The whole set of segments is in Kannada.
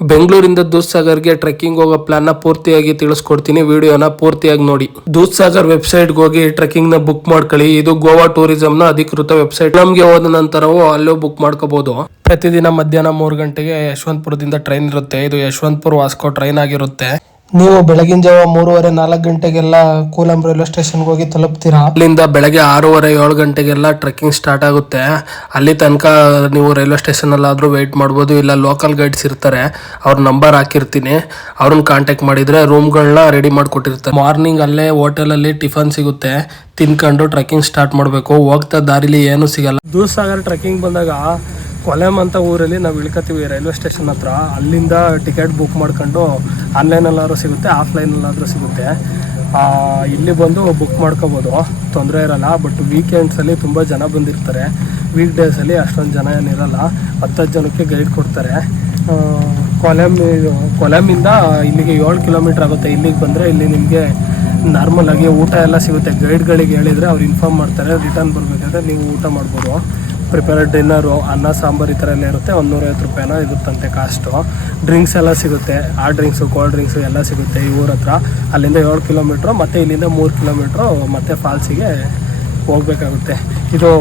ಬೆಂಗಳೂರಿಂದ ದೂದ್ಸಾಗರ್ಗೆ ಟ್ರೆಕ್ಕಿಂಗ್ ಹೋಗೋ ಪ್ಲಾನ್ನ ಪೂರ್ತಿಯಾಗಿ ತಿಳಿಸ್ಕೊಡ್ತೀನಿ. ವಿಡಿಯೋನ ಪೂರ್ತಿಯಾಗಿ ನೋಡಿ. ದೂದ್ಸಾಗರ್ ವೆಬ್ಸೈಟ್ಗೆ ಹೋಗಿ ಟ್ರೆಕ್ಕಿಂಗ್ ನ ಬುಕ್ ಮಾಡ್ಕೊಳ್ಳಿ. ಇದು ಗೋವಾ ಟೂರಿಸಂ ನ ಅಧಿಕೃತ ವೆಬ್ಸೈಟ್. ನಮ್ಗೆ ಹೋದ ನಂತರವೂ ಅಲ್ಲೂ ಬುಕ್ ಮಾಡ್ಕೋಬಹುದು. ಪ್ರತಿದಿನ ಮಧ್ಯಾಹ್ನ 3 ಗಂಟೆಗೆ ಯಶವಂತಪುರದಿಂದ ಟ್ರೈನ್ ಇರುತ್ತೆ. ಇದು ಯಶವಂತಪುರ ವಾಸ್ಕೋ ಟ್ರೈನ್ ಆಗಿರುತ್ತೆ. ನೀವು ಬೆಳಗಿನ ಜಾವ 3:30-4 ಗಂಟೆಗೆಲ್ಲ ಕೂಲಂ ರೈಲ್ವೆ ಸ್ಟೇಷನ್ಗೆ ಹೋಗಿ ತಲುಪ್ತೀರಾ. ಅಲ್ಲಿಂದ ಬೆಳಗ್ಗೆ 6:30-7 ಗಂಟೆಗೆಲ್ಲ ಟ್ರೆಕ್ಕಿಂಗ್ ಸ್ಟಾರ್ಟ್ ಆಗುತ್ತೆ. ಅಲ್ಲಿ ತನಕ ನೀವು ರೈಲ್ವೆ ಸ್ಟೇಷನ್ ಅಲ್ಲಾದ್ರೂ ವೆಯ್ಟ್ ಮಾಡ್ಬೋದು. ಇಲ್ಲ ಲೋಕಲ್ ಗೈಡ್ಸ್ ಇರ್ತಾರೆ, ಅವ್ರ ನಂಬರ್ ಹಾಕಿರ್ತೀನಿ, ಅವ್ರನ್ನ ಕಾಂಟ್ಯಾಕ್ಟ್ ಮಾಡಿದ್ರೆ ರೂಮ್ಗಳನ್ನ ರೆಡಿ ಮಾಡಿಕೊಟ್ಟಿರ್ತಾರೆ. ಮಾರ್ನಿಂಗ್ ಅಲ್ಲೇ ಹೋಟೆಲಲ್ಲಿ ಟಿಫನ್ ಸಿಗುತ್ತೆ, ತಿನ್ಕೊಂಡು ಟ್ರೆಕ್ಕಿಂಗ್ ಸ್ಟಾರ್ಟ್ ಮಾಡಬೇಕು. ಹೋಗ್ತಾ ದಾರಿಲಿ ಏನು ಸಿಗಲ್ಲ. ದೂದ್ಸಾಗರ್ ಟ್ರೆಕ್ಕಿಂಗ್ ಬಂದಾಗ ಕೊಲೆಮ್ ಅಂತ ಊರಲ್ಲಿ ನಾವು ಇಳ್ಕೊತೀವಿ ರೈಲ್ವೆ ಸ್ಟೇಷನ್ ಹತ್ರ. ಅಲ್ಲಿಂದ ಟಿಕೆಟ್ ಬುಕ್ ಮಾಡ್ಕೊಂಡು ಆನ್ಲೈನಲ್ಲಾದ್ರೂ ಸಿಗುತ್ತೆ, ಆಫ್ಲೈನಲ್ಲಾದರೂ ಸಿಗುತ್ತೆ. ಇಲ್ಲಿ ಬಂದು ಬುಕ್ ಮಾಡ್ಕೋಬೋದು, ತೊಂದರೆ ಇರಲ್ಲ. ಬಟ್ ವೀಕೆಂಡ್ಸಲ್ಲಿ ತುಂಬ ಜನ ಬಂದಿರ್ತಾರೆ. ವೀಕ್ ಡೇಸಲ್ಲಿ ಅಷ್ಟೊಂದು ಜನ ಏನಿರಲ್ಲ. 10 ಜನಕ್ಕೆ ಗೈಡ್ ಕೊಡ್ತಾರೆ. ಕೊಲೆಮಿಂದ ಇಲ್ಲಿಗೆ 7 ಕಿಲೋಮೀಟ್ರ್ ಆಗುತ್ತೆ. ಇಲ್ಲಿಗೆ ಬಂದರೆ ಇಲ್ಲಿ ನಿಮಗೆ ನಾರ್ಮಲ್ ಆಗಿ ಊಟ ಎಲ್ಲ ಸಿಗುತ್ತೆ. ಗೈಡ್ಗಳಿಗೆ ಹೇಳಿದರೆ ಅವ್ರು ಇನ್ಫಾರ್ಮ್ ಮಾಡ್ತಾರೆ. ರಿಟರ್ನ್ ಬರಬೇಕಾದ್ರೆ ನೀವು ಊಟ ಮಾಡ್ಬೋದು. ಪ್ರಿಪೇರ್ಡ್ ಡಿನ್ನರು, ಅನ್ನ ಸಾಂಬಾರು ಈ ಥರ ಎಲ್ಲ ಇರುತ್ತೆ. 150 ರೂಪಾಯಿನ ಇರುತ್ತಂತೆ ಕಾಸ್ಟು. ಡ್ರಿಂಕ್ಸ್ ಎಲ್ಲ ಸಿಗುತ್ತೆ, ಆ ಡ್ರಿಂಕ್ಸು, ಕೋಲ್ಡ್ ಡ್ರಿಂಕ್ಸು ಎಲ್ಲ ಸಿಗುತ್ತೆ ಈ ಊರ ಹತ್ರ. ಅಲ್ಲಿಂದ 7 ಕಿಲೋಮೀಟ್ರು, ಮತ್ತು ಇಲ್ಲಿಂದ 3 ಕಿಲೋಮೀಟ್ರು ಮತ್ತೆ ಫಾಲ್ಸಿಗೆ ಹೋಗಬೇಕಾಗುತ್ತೆ. ಇದು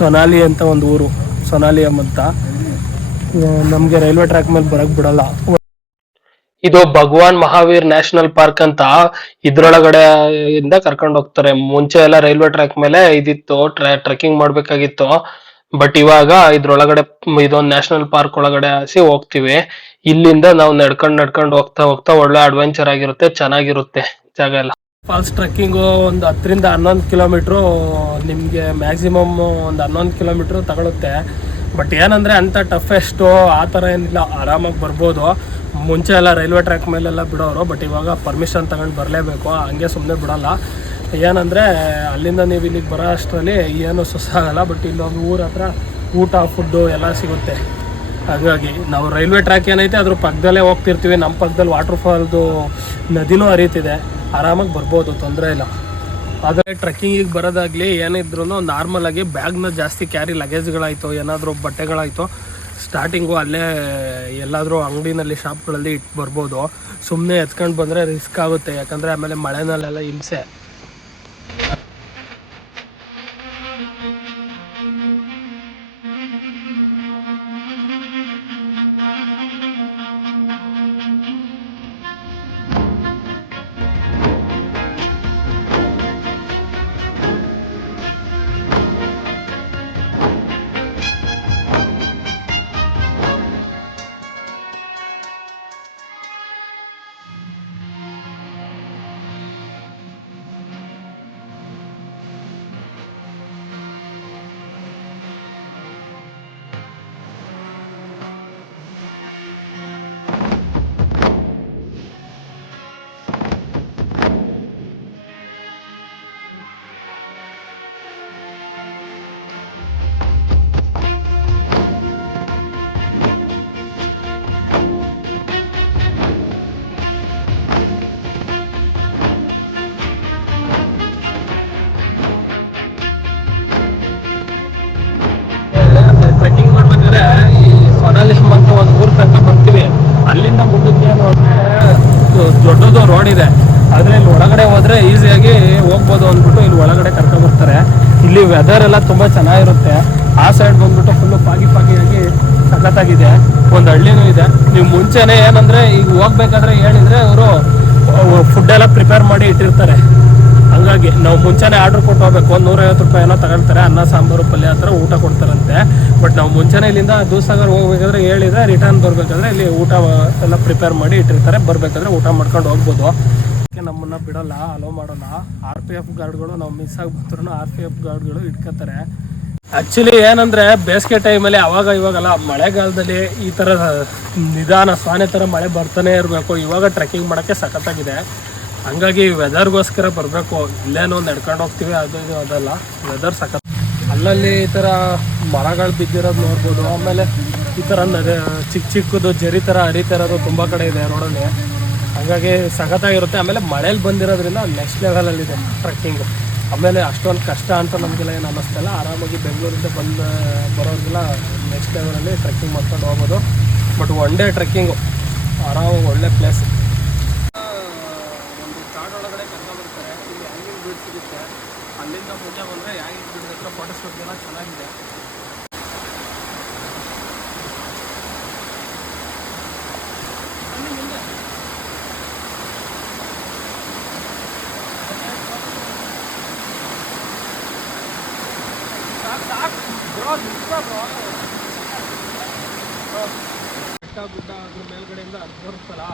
ಸೊನಾಲಿ ಅಂತ ಒಂದು ಊರು, ಸೊನಾಲಿಯಂ ಅಂತ. ನಮಗೆ ರೈಲ್ವೆ ಟ್ರ್ಯಾಕ್ ಮೇಲೆ ಬರೋಕ್ಕೆ ಬಿಡಲ್ಲ. ಇದು ಭಗವಾನ್ ಮಹಾವೀರ್ ನ್ಯಾಷನಲ್ ಪಾರ್ಕ್ ಅಂತ. ಇದ್ರೊಳಗಡೆ ಇಂದ ಕರ್ಕೊಂಡು ಹೋಗ್ತಾರೆ. ಮುಂಚೆ ಎಲ್ಲ ರೈಲ್ವೆ ಟ್ರ್ಯಾಕ್ ಮೇಲೆ ಇದಿತ್ತು, ಟ್ರೆಕ್ಕಿಂಗ್ ಮಾಡ್ಬೇಕಾಗಿತ್ತು. ಬಟ್ ಇವಾಗ ಇದ್ರೊಳಗಡೆ ಇದೊಂದು ನ್ಯಾಷನಲ್ ಪಾರ್ಕ್ ಒಳಗಡೆ ಹಾಸಿ ಹೋಗ್ತಿವಿ. ಇಲ್ಲಿಂದ ನಾವು ನಡ್ಕೊಂಡು ಹೋಗ್ತಾ ಹೋಗ್ತಾ ಒಳ್ಳೆ ಅಡ್ವೆಂಚರ್ ಆಗಿರುತ್ತೆ, ಚೆನ್ನಾಗಿರುತ್ತೆ ಜಾಗ ಎಲ್ಲ. ಫಾಲ್ಸ್ ಟ್ರೆಕ್ಕಿಂಗು ಒಂದು 10ರಿಂದ 11 ಕಿಲೋಮೀಟ್ರು, ನಿಮಗೆ ಮ್ಯಾಕ್ಸಿಮಮ್ ಒಂದು 11 ಕಿಲೋಮೀಟ್ರು ತಗೊಳುತ್ತೆ. ಬಟ್ ಏನಂದರೆ ಅಂಥ ಟಫೆಸ್ಟು ಆ ಥರ ಏನಿಲ್ಲ, ಆರಾಮಾಗಿ ಬರ್ಬೋದು. ಮುಂಚೆ ಎಲ್ಲ ರೈಲ್ವೆ ಟ್ರ್ಯಾಕ್ ಮೇಲೆಲ್ಲ ಬಿಡೋರು, ಬಟ್ ಇವಾಗ ಪರ್ಮಿಷನ್ ತಗೊಂಡು ಬರಲೇಬೇಕು, ಹಂಗೆ ಸುಮ್ಮನೆ ಬಿಡೋಲ್ಲ. ಏನಂದರೆ ಅಲ್ಲಿಂದ ನೀವು ಇಲ್ಲಿಗೆ ಬರೋ ಅಷ್ಟರಲ್ಲಿ ಏನು ಸುಸ್ತಾಗಲ್ಲ. ಬಟ್ ಇಲ್ಲೊಂದು ಊರ ಹತ್ರ ಊಟ, ಫುಡ್ಡು ಎಲ್ಲ ಸಿಗುತ್ತೆ. ಹಾಗಾಗಿ ನಾವು ರೈಲ್ವೆ ಟ್ರ್ಯಾಕ್ ಏನೈತೆ ಅದ್ರ ಪಕ್ಕದಲ್ಲೇ ಹೋಗ್ತಿರ್ತೀವಿ. ನಮ್ಮ ಪಕ್ಕದಲ್ಲಿ ವಾಟರ್ ಫಾಲ್ದು ನದಿನೂ ಹರಿತಿದೆ, ಆರಾಮಾಗಿ ಬರ್ಬೋದು, ತೊಂದರೆ ಇಲ್ಲ. ಆದರೆ ಟ್ರೆಕ್ಕಿಂಗಿಗೆ ಬರೋದಾಗಲಿ ಏನಿದ್ರು ನಾರ್ಮಲ್ ಆಗಿ ಬ್ಯಾಗ್ನ ಜಾಸ್ತಿ ಕ್ಯಾರಿ, ಲಗೇಜ್ಗಳಾಯಿತು, ಏನಾದರೂ ಬಟ್ಟೆಗಳಾಯಿತು, ಸ್ಟಾರ್ಟಿಂಗು ಅಲ್ಲೇ ಎಲ್ಲಾದರೂ ಅಂಗಡಿನಲ್ಲಿ, ಶಾಪ್ಗಳಲ್ಲಿ ಇಟ್ಟು ಬರ್ಬೋದು. ಸುಮ್ಮನೆ ಎತ್ಕೊಂಡು ಬಂದರೆ ರಿಸ್ಕ್ ಆಗುತ್ತೆ, ಯಾಕಂದರೆ ಆಮೇಲೆ ಮಳೆನಲ್ಲೆಲ್ಲ ಹಿಂಸೆ. ಟ್ರೆಕ್ಕಿಂಗ್ ಮಾಡ್ಬೇಕಾದ್ರೆ ಈ ಸೊನಾಲಿಯಂ ಅಂತ ಒಂದು ಊರು ತನಕ ಬರ್ತೀವಿ. ಅಲ್ಲಿಂದ ಮುಂದಕ್ಕೆ ದೊಡ್ಡದು ರೋಡ್ ಇದೆ, ಆದರೆ ಇಲ್ಲಿ ಒಳಗಡೆ ಹೋದರೆ ಈಸಿಯಾಗಿ ಹೋಗ್ಬೋದು ಅಂದ್ಬಿಟ್ಟು ಇಲ್ಲಿ ಒಳಗಡೆ ಕರ್ಕೊಂಡು ಬರ್ತಾರೆ. ಇಲ್ಲಿ ವೆದರ್ ಎಲ್ಲ ತುಂಬ ಚೆನ್ನಾಗಿರುತ್ತೆ. ಆ ಸೈಡ್ ಬಂದ್ಬಿಟ್ಟು ಫುಲ್ಲು ಪಾಗಿಯಾಗಿ ಸಖತ್ತಾಗಿದೆ. ಒಂದು ಹಳ್ಳಿನೂ ಇದೆ. ನೀವು ಮುಂಚೆನೇ ಏನಂದರೆ ಈಗ ಹೋಗ್ಬೇಕಾದ್ರೆ ಹೇಳಿದರೆ ಅವರು ಫುಡ್ಡೆಲ್ಲ ಪ್ರಿಪೇರ್ ಮಾಡಿ ಇಟ್ಟಿರ್ತಾರೆ. ಹಂಗಾಗಿ ನಾವು ಮುಂಚೆನೇ ಆರ್ಡ್ರ್ ಕೊಟ್ಟು ಹೋಗ್ಬೇಕು. 150 ರೂಪಾಯಿ ಏನೋ ತಗೊಳ್ತಾರೆ, ಅನ್ನ ಸಾಂಬಾರು ಪಲ್ಯ ಆ ಥರ ಊಟ ಕೊಡ್ತಾರಂತೆ. ಬಟ್ ನಾವು ಮುಂಚೆನೇ ಇಲ್ಲಿಂದ ದೂದ್ಸಾಗರ್ ಹೋಗ್ಬೇಕಾದ್ರೆ ಹೇಳಿದರೆ ರಿಟರ್ನ್ ಬರಬೇಕಾದ್ರೆ ಇಲ್ಲಿ ಊಟ ಎಲ್ಲ ಪ್ರಿಪೇರ್ ಮಾಡಿ ಇಟ್ಟಿರ್ತಾರೆ. ಬರಬೇಕಾದ್ರೆ ಊಟ ಮಾಡ್ಕೊಂಡು ಹೋಗ್ಬೋದು. ನಮ್ಮನ್ನು ಬಿಡೋಲ್ಲ, ಅಲೋ ಮಾಡೋಲ್ಲ. RPF ಗಾರ್ಡ್ಗಳು ನಾವು ಮಿಸ್ ಆಗಿ ಬಂದ್ರೂ RPF ಗಾರ್ಡ್ಗಳು ಇಟ್ಕೋತಾರೆ. ಆ್ಯಕ್ಚುಲಿ ಏನಂದರೆ ಬೇಸಿಗೆ ಟೈಮಲ್ಲಿ ಇವಾಗಲ್ಲ, ಮಳೆಗಾಲದಲ್ಲಿ ಈ ಥರ ನಿಧಾನ ಸಾನೆ ಥರ ಮಳೆ ಬರ್ತಾನೆ ಇರಬೇಕು. ಇವಾಗ ಟ್ರೆಕ್ಕಿಂಗ್ ಮಾಡೋಕ್ಕೆ ಸಖತ್ತಾಗಿದೆ. ಹಂಗಾಗಿ ವೆದರ್ಗೋಸ್ಕರ ಬರಬೇಕು. ಇಲ್ಲೇನೋ ನಡ್ಕೊಂಡು ಹೋಗ್ತೀವಿ, ಅದು ಇದು ಅದಲ್ಲ, ವೆದರ್ ಸಖತ್. ಅಲ್ಲಲ್ಲಿ ಈ ಥರ ಮರಗಳು ಬಿದ್ದಿರೋದು ನೋಡ್ಬೋದು. ಆಮೇಲೆ ಈ ಥರ ಚಿಕ್ಕದು ಜರಿ ಥರ ಹರಿತಿರೋದು ತುಂಬ ಕಡೆ ಇದೆ ರೋಡಲ್ಲಿ. ಹಾಗಾಗಿ ಸಖತ್ತಾಗಿರುತ್ತೆ. ಆಮೇಲೆ ಮಳೇಲಿ ಬಂದಿರೋದ್ರಿಂದ ನೆಕ್ಸ್ಟ್ ಲೆವೆಲಲ್ಲಿದೆ ಟ್ರೆಕ್ಕಿಂಗು. ಆಮೇಲೆ ಅಷ್ಟೊಂದು ಕಷ್ಟ ಅಂತ ನಮಗೆಲ್ಲ ಏನು ಅನ್ನಿಸ್ತಲ್ಲ. ಆರಾಮಾಗಿ ಬೆಂಗಳೂರಿಂದ ಬರೋರಿಗೆಲ್ಲ ನೆಕ್ಸ್ಟ್ ಲೆವೆಲಲ್ಲಿ ಟ್ರೆಕ್ಕಿಂಗ್ ಮಾಡ್ಕೊಂಡು ಹೋಗ್ಬೋದು. ಬಟ್ ಒನ್ ಡೇ ಟ್ರೆಕ್ಕಿಂಗು ಆರಾಮಾಗಿ ಒಳ್ಳೆ ಪ್ಲೇಸ್. ಒಂದು ಕಾಡೊಳಗಡೆ ಬರ್ತಾರೆ, ಇಲ್ಲಿ ಹ್ಯಾಂಗಿಂಗ್ ಬ್ರಿಡ್ಜ್ ಸಿಗುತ್ತೆ. ಅಲ್ಲಿಂದ ಮುಂದೆ ಬಂದರೆ ಹ್ಯಾಂಗಿಂಗ್ ಬ್ರಿಡ್ಜ್ ಹತ್ರ ಫೋಟೋಶೂಟ್ಗೆಲ್ಲ ಚೆನ್ನಾಗಿದೆ. ಬೆಟ್ಟ ಗುಡ್ಡ ಅದ್ರ ಮೇಲ್ಗಡೆಯಿಂದ ಬರುತ್ತಲ್ಲ,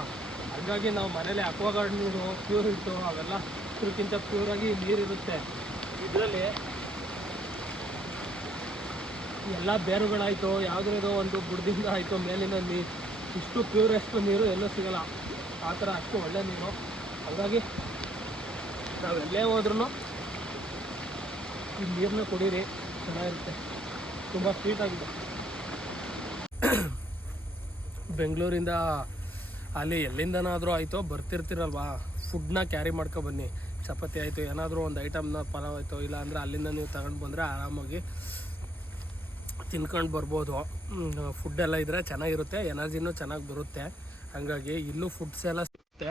ಹಾಗಾಗಿ ನಾವು ಮನೇಲಿ ಅಕ್ವಾಗಾರ್ಡ್ ನೀರು ಪ್ಯೂರ್ ಇತ್ತು, ಅವೆಲ್ಲ ಇದಕ್ಕಿಂತ ಪ್ಯೂರಾಗಿ ನೀರಿರುತ್ತೆ. ಇದರಲ್ಲಿ ಎಲ್ಲ ಬೇರುಗಳಾಯಿತು, ಯಾವುದ್ರದ್ದು ಒಂದು ಬುಡದಿಂದ ಆಯಿತು, ಮೇಲಿನ ನೀರು ಇಷ್ಟು ಪ್ಯೂರೆಸ್ಟ್ ನೀರು ಎಲ್ಲೂ ಸಿಗೋಲ್ಲ. ಆ ಥರ ಅಷ್ಟು ಒಳ್ಳೆ ನೀರು. ಹಾಗಾಗಿ ನಾವೆಲ್ಲೇ ಹೋದ್ರೂ ಈ ನೀರನ್ನ ಕುಡೀರಿ, ಚೆನ್ನಾಗಿರುತ್ತೆ, ತುಂಬ ಸ್ವೀಟಾಗಿದೆ. ಬೆಂಗಳೂರಿಂದ ಅಲ್ಲಿ ಎಲ್ಲಿಂದನಾದರೂ ಆಯಿತು ಬರ್ತಿರ್ತೀರಲ್ವಾ, ಫುಡ್ನ ಕ್ಯಾರಿ ಮಾಡ್ಕೊಬನ್ನಿ. ಚಪಾತಿ ಆಯಿತು, ಏನಾದರೂ ಒಂದು ಐಟಮ್ನ ಪಲಾವ್ ಆಯಿತು, ಇಲ್ಲ ಅಂದರೆ ಅಲ್ಲಿಂದ ನೀವು ತಗೊಂಡು ಬಂದರೆ ಆರಾಮಾಗಿ ತಿನ್ಕೊಂಡು ಬರ್ಬೋದು. ಫುಡ್ಡೆಲ್ಲ ಇದ್ದರೆ ಚೆನ್ನಾಗಿರುತ್ತೆ, ಎನರ್ಜಿನೂ ಚೆನ್ನಾಗಿ ಬರುತ್ತೆ. ಹಾಗಾಗಿ ಇಲ್ಲೂ ಫುಡ್ಸ್ ಎಲ್ಲ ಸಿಗುತ್ತೆ,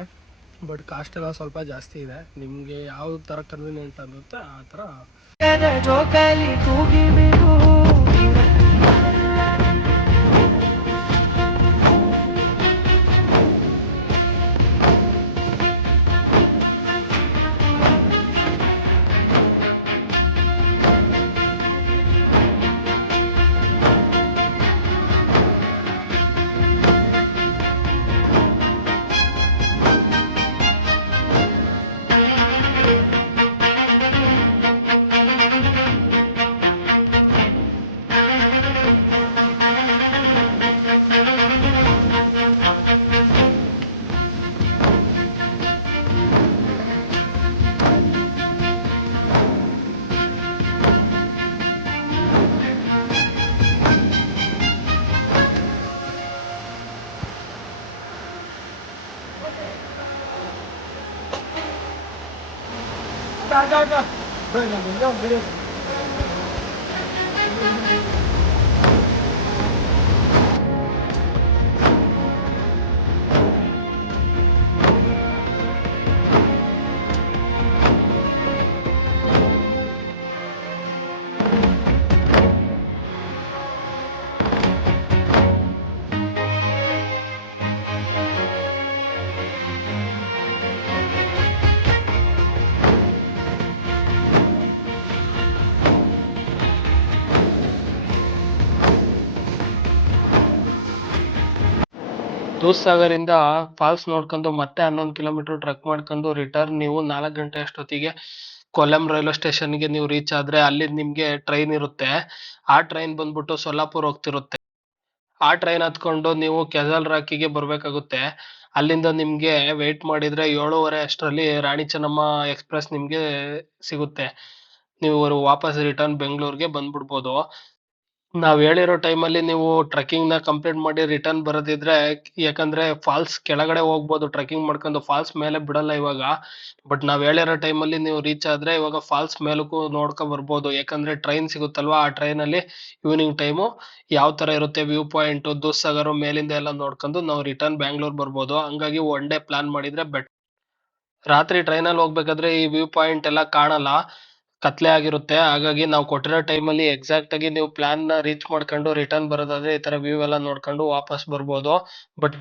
ಬಟ್ ಕಾಸ್ಟ್ ಎಲ್ಲ ಸ್ವಲ್ಪ ಜಾಸ್ತಿ ಇದೆ. ನಿಮಗೆ ಯಾವ ಥರ ಕನ್ವೀನಿಯೆಂಟ್ ಆಗುತ್ತೆ ಆ ಥರ. ದೂಧಸಾಗರಿಂದ ಫಾಲ್ಸ್ ನೋಡ್ಕೊಂಡು ಮತ್ತೆ 11 ಕಿಲೋಮೀಟರ್ ಟ್ರೆಕ್ ಮಾಡ್ಕೊಂಡು ರಿಟರ್ನ್ ನೀವು 4 ಗಂಟೆ ಅಷ್ಟೊತ್ತಿಗೆ ಕೊಲ್ಲಂ ರೈಲ್ವೆ ಸ್ಟೇಷನ್ಗೆ ನೀವು ರೀಚ್ ಆದ್ರೆ ಅಲ್ಲಿ ನಿಮ್ಗೆ ಟ್ರೈನ್ ಇರುತ್ತೆ. ಆ ಟ್ರೈನ್ ಬಂದ್ಬಿಟ್ಟು ಸೊಲ್ಲಾಪುರ್ ಹೋಗ್ತಿರುತ್ತೆ. ಆ ಟ್ರೈನ್ ಹತ್ಕೊಂಡು ನೀವು ಕೆಸಲ್ ರಾಕಿಗೆ ಬರ್ಬೇಕಾಗುತ್ತೆ. ಅಲ್ಲಿಂದ ನಿಮ್ಗೆ ವೇಟ್ ಮಾಡಿದ್ರೆ 7:30 ಅಷ್ಟರಲ್ಲಿ ರಾಣಿ ಚೆನ್ನಮ್ಮ ಎಕ್ಸ್ಪ್ರೆಸ್ ನಿಮ್ಗೆ ಸಿಗುತ್ತೆ. ನೀವು ವಾಪಸ್ ರಿಟರ್ನ್ ಬೆಂಗಳೂರಿಗೆ ಬಂದ್ಬಿಡ್ಬೋದು. ನಾವ್ ಹೇಳಿರೋ ಟೈಮಲ್ಲಿ ನೀವು ಟ್ರೆಕ್ಕಿಂಗ್ ನ ಕಂಪ್ಲೀಟ್ ಮಾಡಿ ರಿಟರ್ನ್ ಬರೋದಿದ್ರೆ, ಯಾಕಂದ್ರೆ ಫಾಲ್ಸ್ ಕೆಳಗಡೆ ಹೋಗ್ಬೋದು ಟ್ರೆಕ್ಕಿಂಗ್ ಮಾಡ್ಕೊಂಡು, ಫಾಲ್ಸ್ ಮೇಲೆ ಬಿಡಲ್ಲ ಇವಾಗ. ಬಟ್ ನಾವ್ ಹೇಳಿರೋ ಟೈಮಲ್ಲಿ ನೀವು ರೀಚ್ ಆದ್ರೆ ಇವಾಗ ಫಾಲ್ಸ್ ಮೇಲಕ್ಕೂ ನೋಡ್ಕೊಂಡ್ ಬರ್ಬೋದು. ಯಾಕಂದ್ರೆ ಟ್ರೈನ್ ಸಿಗುತ್ತಲ್ವಾ, ಆ ಟ್ರೈನ್ ಅಲ್ಲಿ ಈವ್ನಿಂಗ್ ಟೈಮು ಯಾವ ತರ ಇರುತ್ತೆ ವ್ಯೂ ಪಾಯಿಂಟ್, ದೂಧಸಾಗರ್ ಮೇಲಿಂದ ಎಲ್ಲ ನೋಡ್ಕೊಂಡು ನಾವು ರಿಟರ್ನ್ ಬ್ಯಾಂಗ್ಳೂರ್ ಬರ್ಬೋದು. ಹಂಗಾಗಿ ಒನ್ ಡೇ ಪ್ಲಾನ್ ಮಾಡಿದ್ರೆ ರಾತ್ರಿ ಟ್ರೈನಲ್ಲಿ ಹೋಗ್ಬೇಕಾದ್ರೆ ಈ ವ್ಯೂ ಪಾಯಿಂಟ್ ಎಲ್ಲ ಕಾಣಲ್ಲ, ಕತ್ಲೆ ಆಗಿರುತ್ತೆ. ಹಾಗಾಗಿ ನಾವು ಕೊಟ್ಟಿರೋ ಟೈಮಲ್ಲಿ ಎಕ್ಸಾಕ್ಟ್ ಆಗಿ ನೀವು ಪ್ಲಾನ್ ನ ರೀಚ್ ಮಾಡ್ಕೊಂಡು ರಿಟರ್ನ್ ಬರೋದಾದ್ರೆ ಈ ತರ ವ್ಯೂ ಎಲ್ಲ ನೋಡ್ಕೊಂಡು ವಾಪಸ್ ಬರ್ಬೋದು. ಬಟ್